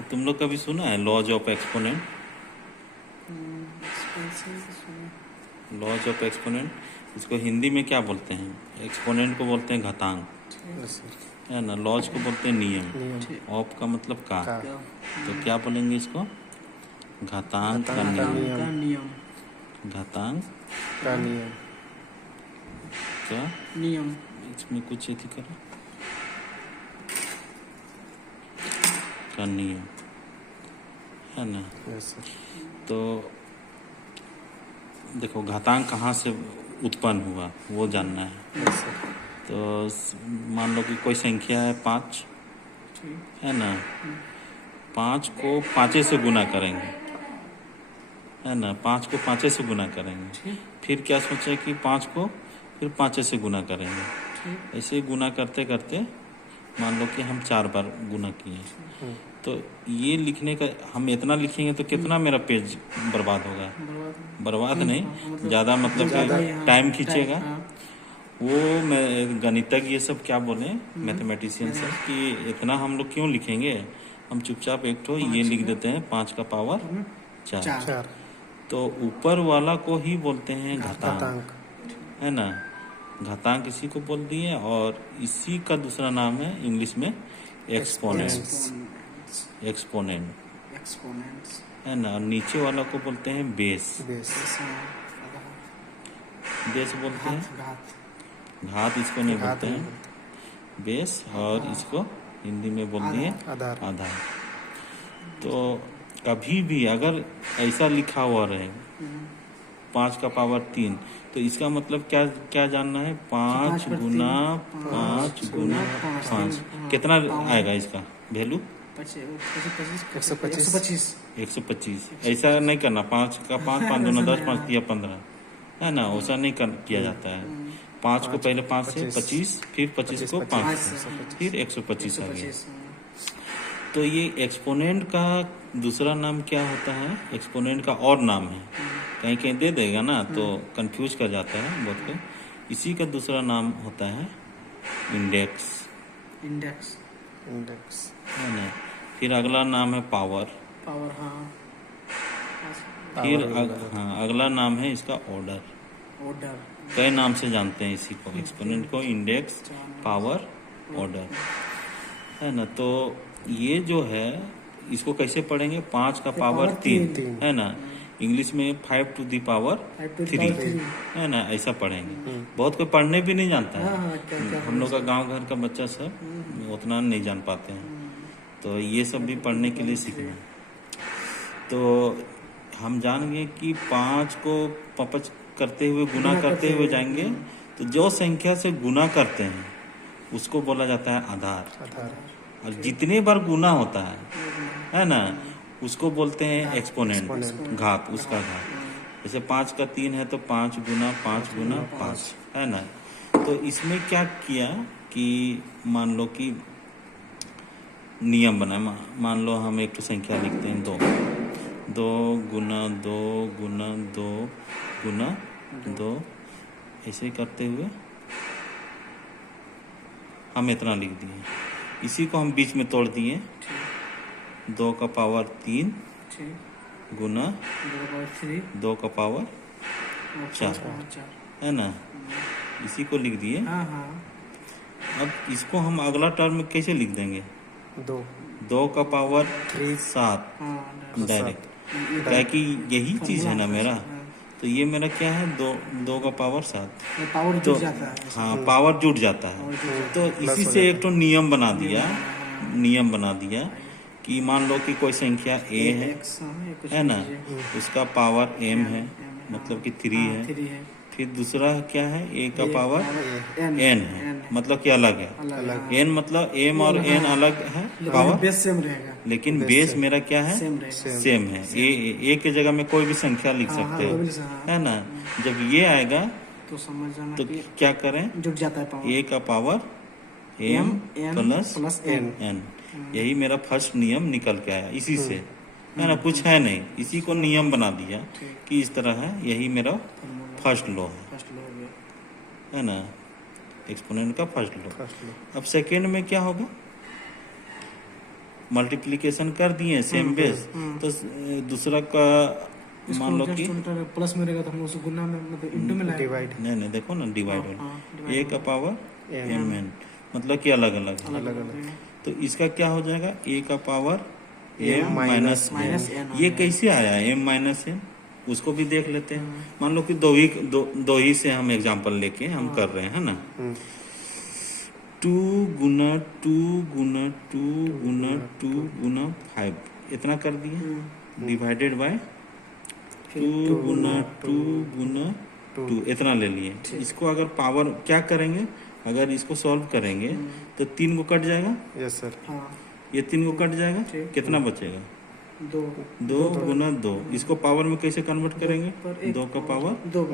तो तुम लोग कभी सुना है laws of exponent? Laws of exponent इसको हिंदी में क्या बोलते हैं? एक्सपोनेंट को बोलते हैं घातांक, है ना। लॉज को बोलते हैं नियम। ऑफ का मतलब का। तो क्या बोलेंगे इसको? घातांक का नियम। घातांक का नियम का नियम। इसमें कुछ ऐसी करो का नियम, है ना। तो देखो घातांक कहाँ से उत्पन्न हुआ वो जानना है। तो मान लो कि कोई संख्या है 5, है ना। 5 को 5 से गुना करेंगे, है ना। 5 को 5 से गुना करेंगे, फिर क्या सोचे कि 5 को फिर 5 से गुना करेंगे। ऐसे ही गुना करते करते मान लो कि हम 4 बार गुना किए। तो ये लिखने का हम इतना लिखेंगे तो कितना मेरा पेज बर्बाद होगा? बर्बाद नहीं, ज़्यादा मतलब कि टाइम खींचेगा। वो मैं गणितज्ञ ये सब क्या बोले, मैथमेटिशियन सब, कि इतना हम लोग क्यों लिखेंगे, हम चुपचाप एक तो ये लिख देते हैं 5 का पावर 4। तो ऊपर वाला को ही बोलते हैं घातांक, है ना। घातांक इसी को बोल दिए, और इसी का दूसरा नाम है इंग्लिश में एक्सपोनेंट। है ना। और नीचे वाला को बोलते हैं बेस। बेस बोलते हैं, घात इसको नहीं बोलते हैं, बेस। और इसको हिंदी में बोल दिए आधार। तो कभी भी अगर ऐसा लिखा हुआ रहे 5 का पावर 3, तो इसका मतलब क्या क्या जानना है? 5 गुना 5 गुना 5 कितना आएगा इसका वैल्यू? 125। ऐसा नहीं करना, 5 का 5, 5 दूना 10, 5 तिया 15, है ना। ऐसा नहीं किया जाता है। 5 को पहले 5 से 25, फिर 25 को 5 से, फिर 125 आ गया। तो ये एक्सपोनेंट का दूसरा नाम क्या होता है? एक्सपोनेंट का और नाम है, कहीं कहीं दे देगा ना तो कंफ्यूज कर जाता है बहुत को। इसी का दूसरा नाम होता है इंडेक्स, है ना। फिर अगला नाम है पावर। फिर अगला नाम है इसका ऑर्डर। कई नाम से जानते हैं इसी को, एक्सपोनेंट को, इंडेक्स, पावर, ऑर्डर, है ना। तो ये जो है इसको कैसे पढ़ेंगे? 5 का पावर 3, है ना। इंग्लिश में 5 to the power 3, है ना। ऐसा पढ़ेंगे। बहुत कोई पढ़ने भी नहीं जानता है। हम लोग का गांव घर का बच्चा सब उतना नहीं जान पाते हैं। तो ये सब भी पढ़ने के लिए सीखना है। तो हम जान गए कि 5 को 5 करते हुए गुना करते हुए जाएंगे, तो जो संख्या से गुना करते हैं उसको बोला जाता है आधार। और जितने बार गुना होता है ना, उसको बोलते हैं एक्सपोनेंट, घात, उसका घात। जैसे 5 का 3 है तो 5 गुना 5 गुना 5, है ना। तो इसमें क्या किया कि मान लो कि नियम बना। मान लो हम एक तो संख्या लिखते हैं 2 गुना 2 गुना 2 गुना 2, ऐसे करते हुए हम इतना लिख दिए। इसी को हम बीच में तोड़ दिए, 2 का पावर 3 गुना 2 का पावर 4, है ना। इसी को लिख दिए। अब इसको हम अगला टर्म कैसे लिख देंगे? 2 का पावर 7 डायरेक्ट, क्या कि यही चीज है ना मेरा। तो ये मेरा क्या है? 2 का पावर 7, पावर तो जुड़ जाता है। हाँ, पावर जुड़ जाता है। तो इसी से एक तो नियम बना दिया कि मान लो कि कोई संख्या a है ना, उसका पावर m है, मतलब कि 3 है। फिर दूसरा क्या है? a का पावर n है, मतलब कि अलग है। n मतलब m और n अलग है पावर, बेस सेम रहेगा, लेकिन बेस मेरा क्या है? सेम है। a के जगह में कोई भी संख्या लिख सकते हो, है ना। जब ये आएगा तो समझ जाना तो कि क्या करें? जुड़ जाता है पावर। a का पावर m प्लस n। यही मेरा फर्स्ट नियम निकल के आया इसी से, है ना। कुछ है नहीं, इसी को नियम बना दिया कि इस तरह है। यही मेरा फर्स्ट लॉ है ना, एक्सपोनेंट का फर्स्ट लॉ। अब सेकेंड में क्या होगा? मल्टीप्लिकेशन कर दिए सेम बेस, तो दूसरा का मान लो कि प्लस में रहेगा तो हम उसको गुना में मतलब इंटू में लाएंगे। डिवाइड नहीं देखो ना डिवाइड हो, हाँ, ए का पावर एम एन, मतलब कि अलग अलग है। अलग अलग तो इसका क्या हो जाएगा, ए का power M minus minus N. N हो ये जाएगा। कैसे आया एम माइनस एन, उसको भी देख लेते हैं। मान लो कि दो ही से हम एग्जांपल लेके हम कर रहे हैं ना। 2 गुना 2 गुना 2 गुना 2 गुना 5 इतना कर दिए, डिवाइडेड बाय 2 गुना 2 गुना 2 इतना ले लिए। इसको अगर पावर क्या करेंगे, अगर इसको सॉल्व करेंगे तो 3 को कट जाएगा, यस सर। हाँ, ये 3 को कट जाएगा, ठीक। कितना बचेगा, दो 2 गुना 2। इसको पावर में कैसे कन्वर्ट करेंगे, पर एक 2 का पावर दो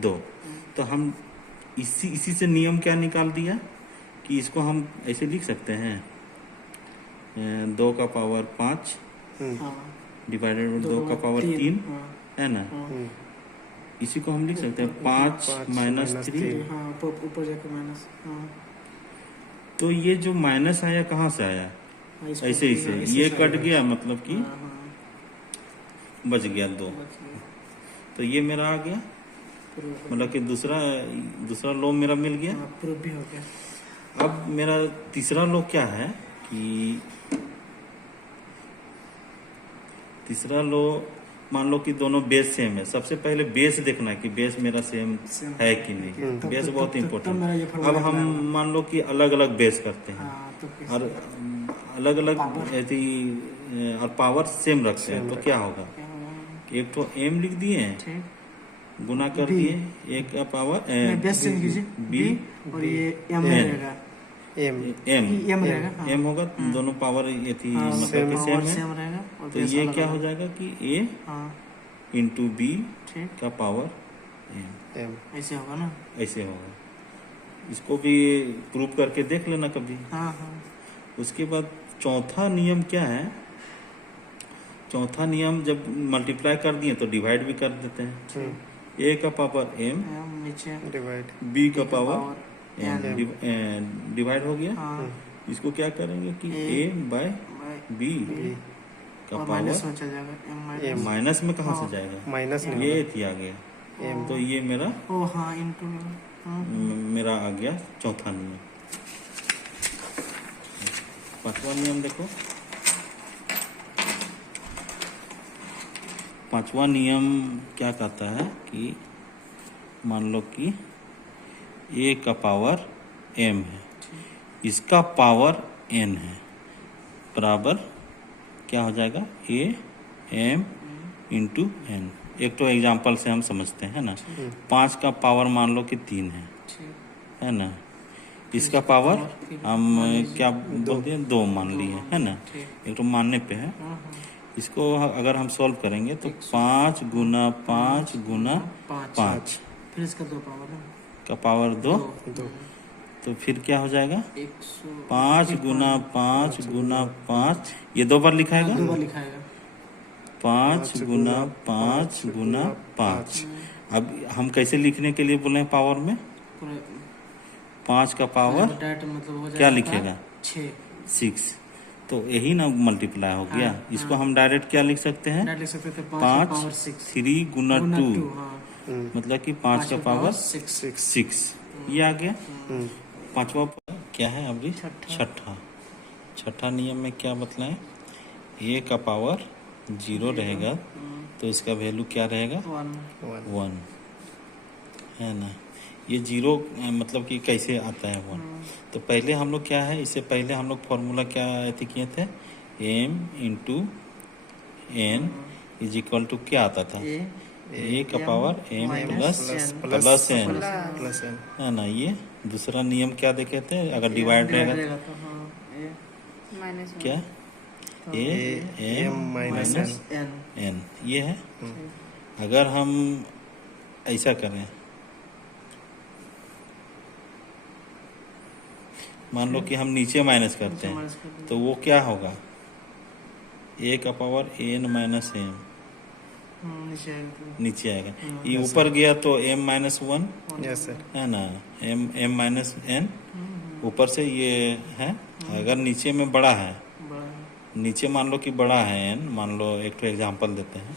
2। तो हम इसी से नियम क्या निकाल दिया कि इसको हम ऐसे लिख सकते हैं, 2 का पावर 5 हाँ, डिवाइडेड बाई 2 का पावर 3 हाँ, है ना। हाँ, इसी को हम लिख सकते हैं 5 माइनस 3। हाँ, ऊपर जाके माइनस। हाँ, तो ये जो माइनस आया कहाँ से आया, हाँ, इसको- ऐसे ही से इससे ये से कट आएगा। गया, मतलब कि हाँ, हाँ, बच गया 2। बच गया। तो ये मेरा आ गया, प्रूफ मतलब कि दूसरा लो मेरा मिल गया। हाँ, प्रूफ भी हो गया। अब मेरा तीसरा लो क्या है कि तीसरा लो मान लो कि दोनों बेस सेम है। सबसे पहले बेस देखना है कि बेस मेरा सेम Same है कि नहीं, तब- बेस तब- बहुत तब- तब इम्पोर्टेंट। मेरा ये अब फॉर्मूला हम लगाएगा। मान लो कि अलग अलग बेस करते हैं हाँ, तो कैसे? और अलग अलग Power। ऐसी और पावर सेम रखते हैं, तो क्या होगा, क्या होगा? एक तो एम लिख दिए, ठीक। गुना कर B। दिए एक का पावर नहीं, बेस चेंज कीजिए। बी और ये एम N। रहेगा। एम एम एम रहेगा। हाँ। एम होगा, दोनों पावर ये थी हाँ, मतलब कि और सेम है। सेम रहेगा और तो बेस ये अलग क्या हो अलग। जाएगा कि ए हाँ, इंटू बी ठीक। का पावर एम, एम ऐसे होगा ना। ऐसे होगा। इसको भी प्रूव करके देख लेना कभी। हाँ, हाँ, उसके बाद चौथा नियम क्या है, चौथा नियम जब मल्टीप्लाई कर दिए तो डिवाइड भी कर देते हैं। ए का पावर एम, एम नीचे डिवाइड बी का B का पावर power एम, डिवाइड हो गया। हाँ, इसको क्या करेंगे कि A A by by B B का और माइनस पावर में चल जाएगा एम M। माइनस। माइनस में कहाँ हाँ। से जाएगा, माइनस नहीं ये होगा। थी आ गया। एम तो ये मेरा ओ हाँ, इंटू। हाँ, मेरा आ गया चौथा नियम। पांचवा नियम देखो, पांचवा नियम क्या कहता है कि मान लो कि ए का पावर एम है, इसका पावर एन है, बराबर क्या हो जाएगा, ए एम इंटू एन। एक तो एग्जाम्पल से हम समझते हैं ना। 5 का पावर मान लो कि 3 ठीक। है ना। इसका पावर फिर हम मान लीजिए क्या बोलते हैं, 2 मान लिए है ना। ठीक। एक तो मानने पे है। हाँ, हाँ, इसको अगर हम सॉल्व करेंगे तो 5 गुना 5 गुना 5 फिर इसका दो पावर है। का पावर 2, दो तो फिर क्या हो जाएगा, 100 5 गुना 5 गुना 5, ये 2 बार लिखाएगा, दो बार लिखाएगा। 5 गुना 5 गुना 5। अब हम कैसे लिखने के लिए बोले हैं पावर में, पूरा 5 का पावर डायरेक्ट मतलब हो जाएगा क्या लिखेगा, 6। 6। तो यही ना मल्टीप्लाई हो गया। हाँ, इसको हम डायरेक्ट क्या लिख सकते हैं, डायरेक्ट लिख सकते थे 5 5 पावर 6 3 गुना 2, हाँ, मतलब कि 5 का पावर 6। 6। ये आ गया। पांचवा क्या है अभी, छठा नियम में क्या बतलाएं, ए का पावर 0 रहेगा तो इसका वैल्यू क्या रहेगा, 1 है ना। ये 0 मतलब कि कैसे आता है 1। तो पहले हम लोग क्या है, इससे पहले हम लोग फॉर्मूला क्या किए थे, M into N is equal to क्या आता था, ए का power M plus plus N plus N है ना। ये दूसरा नियम क्या देखे थे, अगर डिवाइड रहेगा तो हाँ, माइनस क्या, A M minus N. N, ये है। अगर हम ऐसा करें, मान लो कि हम नीचे माइनस करते हैं तो वो क्या होगा, ए का पावर एन माइनस एम नीचे आएगा। नीचे आएगा। ये ऊपर गया तो एम माइनस 1 यस सर। है ना, एम माइनस एन ऊपर से ये है। अगर नीचे में बड़ा है, बड़ा नीचे मान लो कि बड़ा है n, मान लो एक तो एग्जांपल देते हैं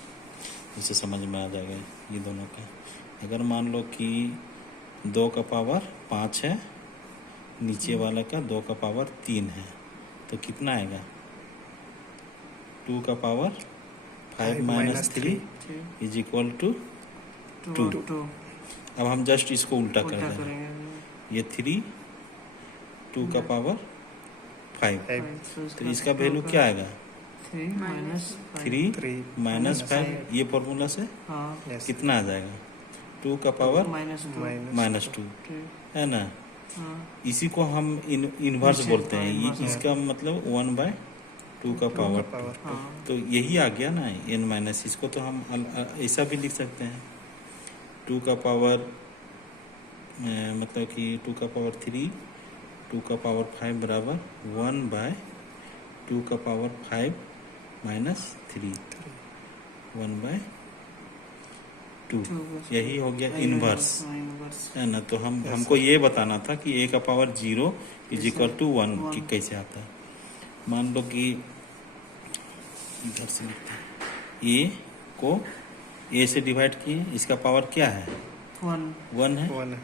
जिससे समझ में आ जाएगा ये दोनों का। अगर मान लो कि 2 का पावर 5 है, नीचे वाला का 2 का पावर 3 है, तो कितना आएगा? 2 का power 5 minus 3 is equal to 2। अब हम जस्ट इसको उल्टा कर रहे हैं। ये 3, 2 का पावर 5, तो इसका वैल्यू क्या आएगा? 3 माइनस 3 माइनस 5। ये फॉर्मूला से हाँ Yes. कितना आ जाएगा? 2 का पावर माइनस 2 माइनस 2, है ना? हाँ इसी को हम इन्वर्स इनवर्स बोलते हैं। इनवर्स ये इसका मतलब 1/2 का पावर 2। हाँ तो यही आ गया ना n माइनस। इसको तो हम ऐसा भी लिख सकते हैं, 2 का पावर मतलब कि 2 का पावर 3, 2 का पावर 5 बराबर 1/2 का पावर 5 माइनस 3, 1/2। यही हो गया इनवर्स, इनवर्स है ना? तो हमको ये बताना था कि a का पावर 0 इज इक्वल टू 1 कि कैसे आता है। मान लो कि इधर से लिखते हैं, a को a से डिवाइड किए, इसका पावर क्या है? 1 है, 1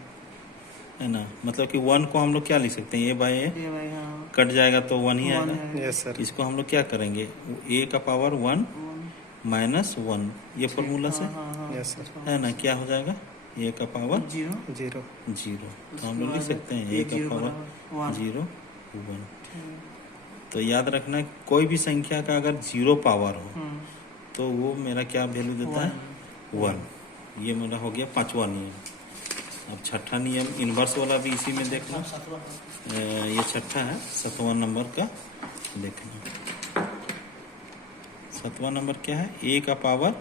है ना? मतलब कि 1 को हम लोग क्या लिख सकते हैं? a बाय a ये भाई हाँ कट जाएगा तो 1 ही आएगा। Yes sir. इसको हम लोग क्या करेंगे? a का पावर 1 माइनस 1, ये फॉर्मूला से, यस सर। है ना? क्या हो जाएगा? a का पावर 0 0 0। तो हम लोग लिख सकते हैं a का पावर 0 1। तो याद रखना कोई भी संख्या का अगर 0 पावर हो तो वो मेरा क्या वैल्यू देता है? 1। ये मेरा हो गया 5वां नियम। अब 6ठा नियम इन्वर्स वाला भी इसी में देखना। ये 6ठा है, 7वां नंबर का देखना। 7वां नंबर क्या है? a का पावर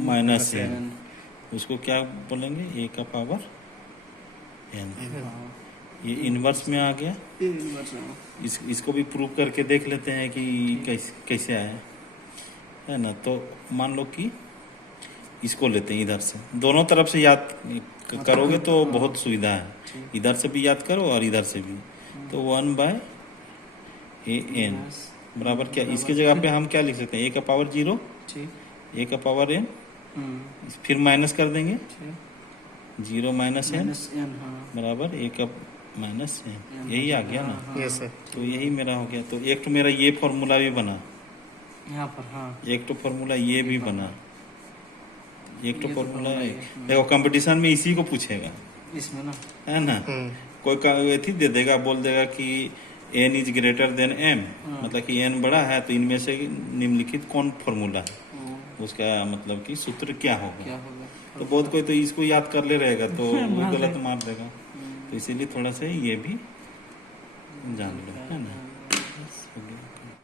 माइनस n, उसको क्या बोलेंगे? a का पावर n। ये इन्वर्स में आ गया। इसको भी प्रूव करके देख लेते हैं कि कैसे आया, है ना? तो मान लो कि इसको लेते हैं इधर से, दोनों तरफ से याद करोगे तो बहुत सुविधा है। इधर से भी याद करो और इधर से भी। तो 1/an बराबर क्या? इसके जगह पे हम क्या लिख सकते हैं? a का पावर 0, a का पावर n, फिर माइनस कर देंगे, 0 माइनस n बराबर a का माइनस n। यही आ गया ना? Yes sir. तो यही मेरा हो गया। तो एक तो मेरा ये फॉर्मूला भी बना, यहाँ पर हाँ एक तो फॉर्मूला ये भी बना, एक तो फॉर्मूला देखो कंपटीशन में इसी को पूछेगा, इसमें ना है ना? कोई एथी दे देगा, बोल देगा कि n is greater than m, मतलब कि n बड़ा है तो इनमें से निम्नलिखित कौन फॉर्मूला है, उसका मतलब कि सूत्र क्या होगा। क्या होगा? तो बहुत कोई तो इसको याद कर ले रहेगा तो वो गलत मार देगा। तो इसीलिए थोड़ा सा ये भी जान लो, है ना?